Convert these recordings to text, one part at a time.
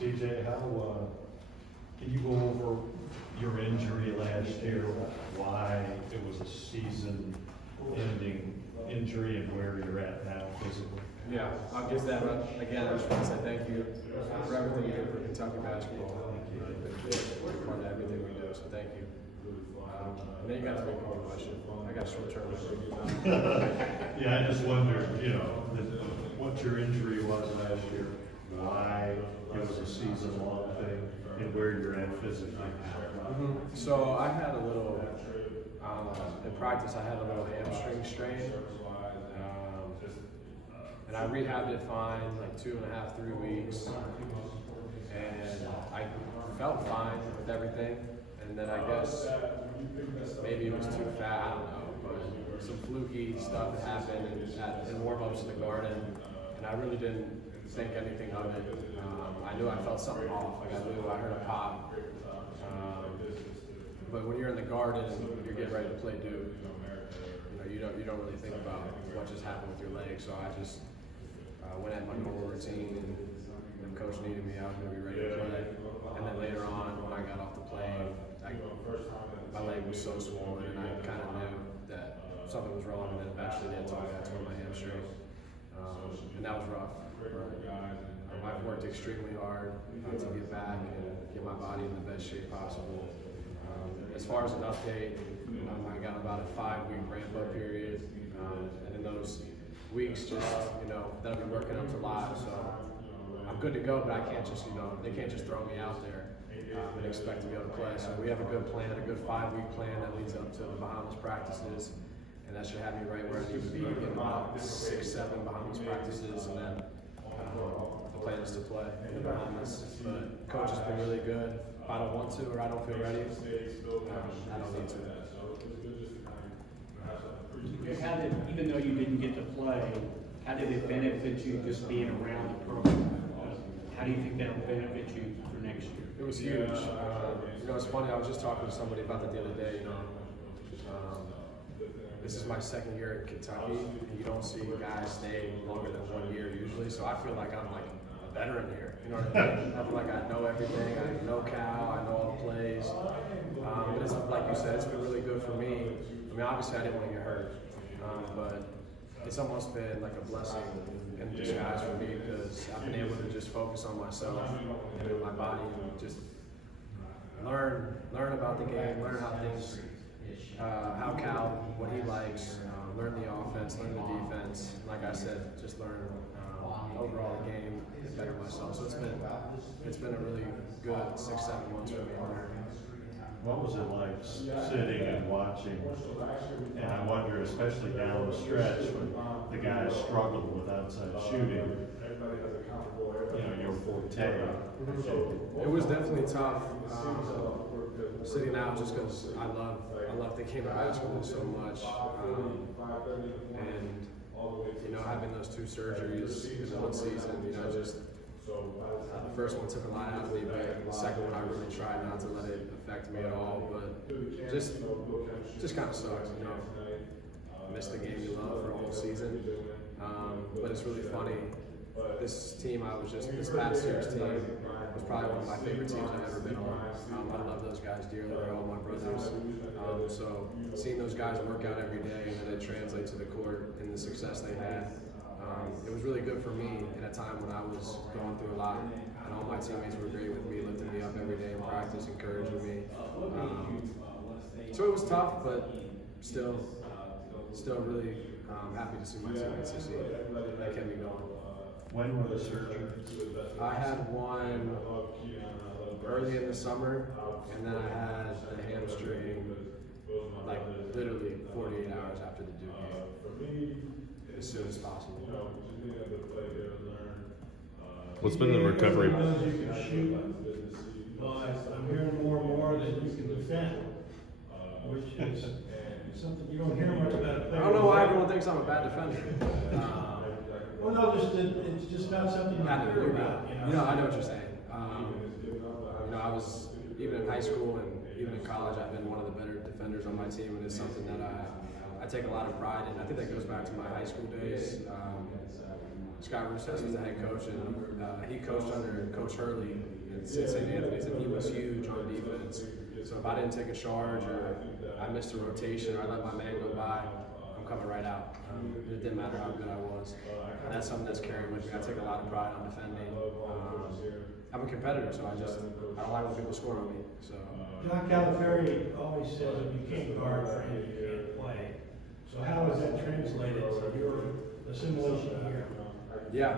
CJ, can you go over your injury last year, why it was a season-ending injury and where you're at now physically? Yeah, I'll get that. Again, I just want to say thank you for everything you do for Kentucky basketball. You're part of everything we do, so thank you. And then you got the big question. I got short-term memory. Yeah, I just wondered, what your injury was last year, why it was a season-long thing, and where you're at physically. So I had a little, in practice, I had a little hamstring strain. And I rehabbed it fine, like 2.5, 3 weeks. And I felt fine with everything. And then I guess maybe it was too fat, I don't know. But some fluky stuff had happened in warm-ups in the garden. And I really didn't think anything of it. I knew I felt something off. Like I heard a pop. But when you're in the garden and you're getting ready to play Duke, you don't really think about what just happened with your leg. So I just went at my normal routine, and the coach needed me. I was going to be ready to play. And then later on, when I got off the plane, my leg was so swollen, and I kind of knew that something was wrong. And then eventually they told me I tore my hamstring, and that was rough. I've worked extremely hard to get back and get my body in the best shape possible. As far as an update, I got about a 5-week ramp-up period, and in those weeks, that'll be working up to live. So I'm good to go, but I can't just, they can't just throw me out there and expect to be able to play. So we have a good plan, a good 5-week plan that leads up to the Bahamas practices, and that should have me right where I need to be in about 6-7 Bahamas practices, and then the plan is to play in the Bahamas. But coach has been really good. If I don't want to or I don't feel ready, I don't need to. How did, even though you didn't get to play, how did it benefit you just being around the program? How do you think that'll benefit you for next year? It was huge. It's funny, I was just talking to somebody about that the other day. This is my second year in Kentucky, and you don't see guys stay longer than 1 year usually, so I feel like I'm like a veteran here. You know what I mean? I feel like I know everything. I know Cal, I know all the plays. But it's like you said, it's been really good for me. I mean, obviously I didn't want to get hurt, but it's almost been like a blessing in disguise for me, because I've been able to just focus on myself and my body and just learn about the game, learn how things, how Cal, what he likes, learn the offense, learn the defense. Like I said, just learn overall the game and better myself. So it's been a really good 6-7 months for me. What was it like sitting and watching? And I wonder, especially down the stretch when the guys struggled with outside shooting, your forte. It was definitely tough sitting out, just because I love the game of basketball so much. And having those 2 surgeries in 1 season, the first one took a lot out of me, but the second one I really tried not to let it affect me at all. But just kind of sucks, Missed the game you love for a whole season. But it's really funny. This past year's team was probably one of my favorite teams I've ever been on. I love those guys dearly. They're all my brothers. So seeing those guys work out every day and then it translates to the court and the success they had, it was really good for me in a time when I was going through a lot. And all my teammates were great with me, lifting me up every day in practice, encouraging me. So it was tough, but still really happy to see my teammates succeed. That kept me going. When were the surgeries? I had one early in the summer, and then I had the hamstring like literally 48 hours after the Duke game, as soon as possible. What's been the recovery? But I'm hearing more and more that you can defend, which is something you don't hear much about. I don't know why everyone thinks I'm a bad defender. Well, no, it's just not something you hear about. I know what you're saying. I was, even in high school and even in college, I've been one of the better defenders on my team, and it's something that I take a lot of pride in. I think that goes back to my high school days. Scott Rusess was the head coach, and he coached under Coach Hurley in St. Anthony's, and he was huge on defense. So if I didn't take a charge or I missed a rotation or I let my man go by, I'm coming right out. It didn't matter how good I was. And that's something that's carried with me. I take a lot of pride on defending. I'm a competitor, so I don't like when people score on me. So John Calipari always says if you can't guard for him, you can't play. So how is that translated to your assimilation here? yeah,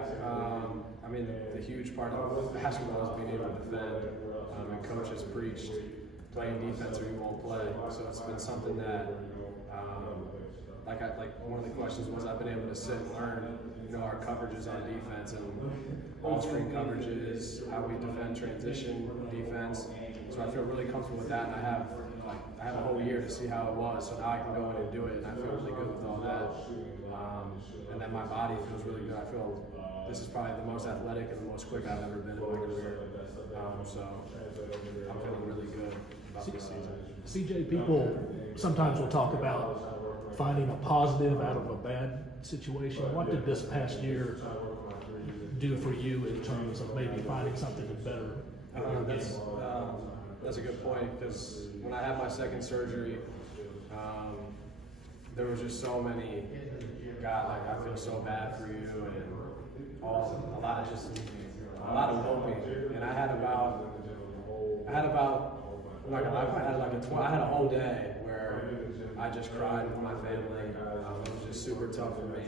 I mean the huge part of basketball is being able to defend. And coach has preached playing defense or you won't play. So it's been something that, like one of the questions was I've been able to sit and learn, our coverages on defense and all screen coverages, how we defend transition defense. So I feel really comfortable with that, and I have a whole year to see how it was. So now I can go in and do it, and I feel really good with all that. And then my body feels really good. I feel this is probably the most athletic and the most quick I've ever been in my career. So I'm feeling really good about this season. CJ, people sometimes will talk about finding a positive out of a bad situation. What did this past year do for you in terms of maybe finding something better? That's a good point, because when I had my second surgery, there was just so many, God, like I feel so bad for you, and a lot of moping, and I had about, I'm not gonna lie, I had a whole day where I just cried with my family. It was just super tough for me,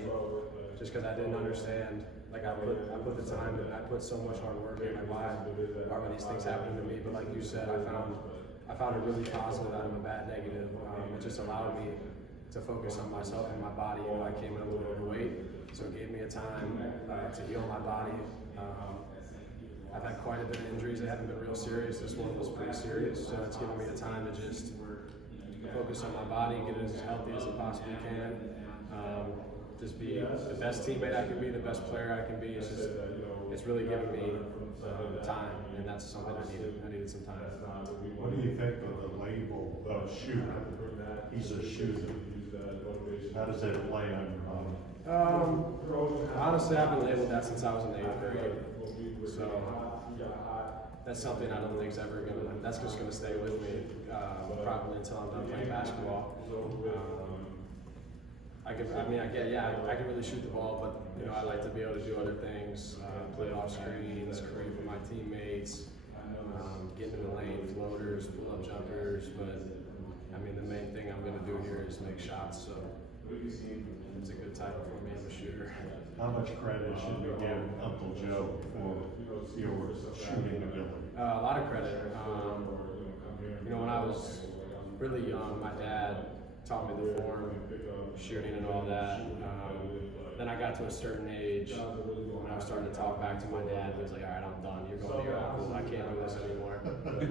just because I didn't understand. Like I put the time and I put so much hard work in. Like why are these things happening to me? But like you said, I found it really positive out of a bad negative. It just allowed me to focus on myself and my body. I came in a little overweight, so it gave me a time to heal my body. I've had quite a bit of injuries that haven't been real serious. This one was pretty serious, so it's given me a time to just focus on my body, get it as healthy as it possibly can. Just be the best teammate I can be, the best player I can be. It's really given me time, and that's something I needed. I needed some time. What do you think of the label of shooter? He's a shooter. How does that play on your body? Honestly, I've been labeled that since I was in the 8th grade. So that's something I don't think is ever that's just gonna stay with me, probably until I'm done playing basketball. I can really shoot the ball, but I like to be able to do other things, play off screens, create for my teammates, get into the lane, floaters, pull-up jumpers. But I mean, the main thing I'm going to do here is make shots. So it's a good title for me. I'm a shooter. How much credit should we give Uncle Joe for your shooting ability? A lot of credit. When I was really young, my dad taught me the form, shooting and all that. Then I got to a certain age when I was starting to talk back to my dad. He was like, all right, I'm done. You're going to your uncle. I can't do this anymore.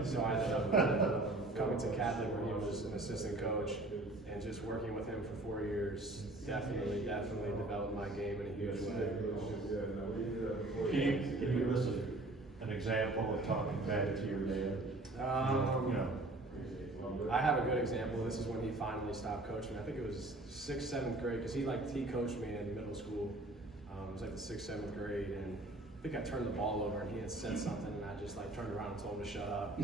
So I ended up coming to Catholic where he was an assistant coach, and just working with him for 4 years definitely developed my game in a huge way. Can you give us an example of talking back to your dad? I have a good example. This is when he finally stopped coaching. I think it was 6th, 7th grade, because he coached me in middle school. It was like the 6th, 7th grade, and I think I turned the ball over and he had said something, and I just turned around and told him to shut up.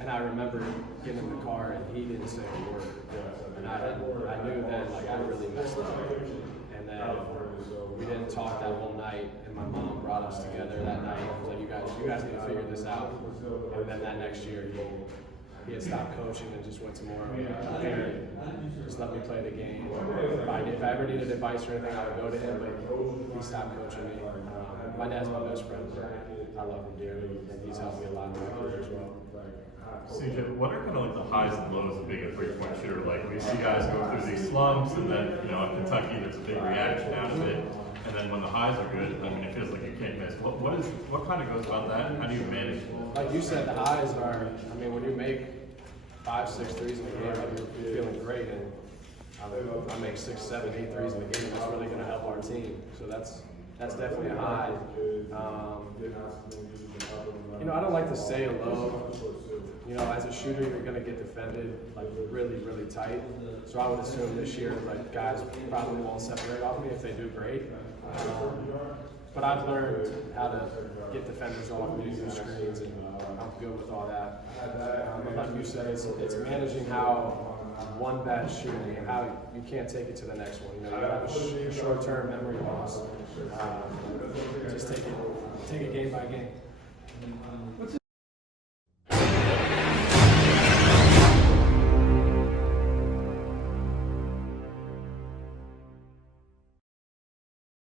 And I remember getting in the car and he didn't say a word. And I knew then I really messed up. And then we didn't talk that whole night, and my mom brought us together that night. I was like, you guys need to figure this out. And then that next year, he had stopped coaching and just went to more parent. Just let me play the game. If I ever needed advice or anything, I would go to him, but he stopped coaching me. My dad's my best friend. I love him dearly, and he's helped me a lot in my career as well. CJ, what are kind of the highs and lows of being a three-point shooter? We see guys go through these slumps, and then at Kentucky there's a big reaction out of it, and then when the highs are good, it feels like you can't miss. What kind of goes about that, and how do you manage that? Like you said, the highs are, when you make 5, 6 threes in a game, you're feeling great, and I make 6, 7, 8 threes in a game. That's really going to help our team. So that's definitely a high. I don't like to say a low, You know, as a shooter, you're going to get defended like really, really tight. So I would assume this year, like guys probably won't separate off me. If they do, great. But I've learned how to get defenders off me, use screens, and I'm good with all that. But like you said, it's managing how one bad shooting and how you can't take it to the next one. You know, you have a short-term memory loss. Just take it game by game.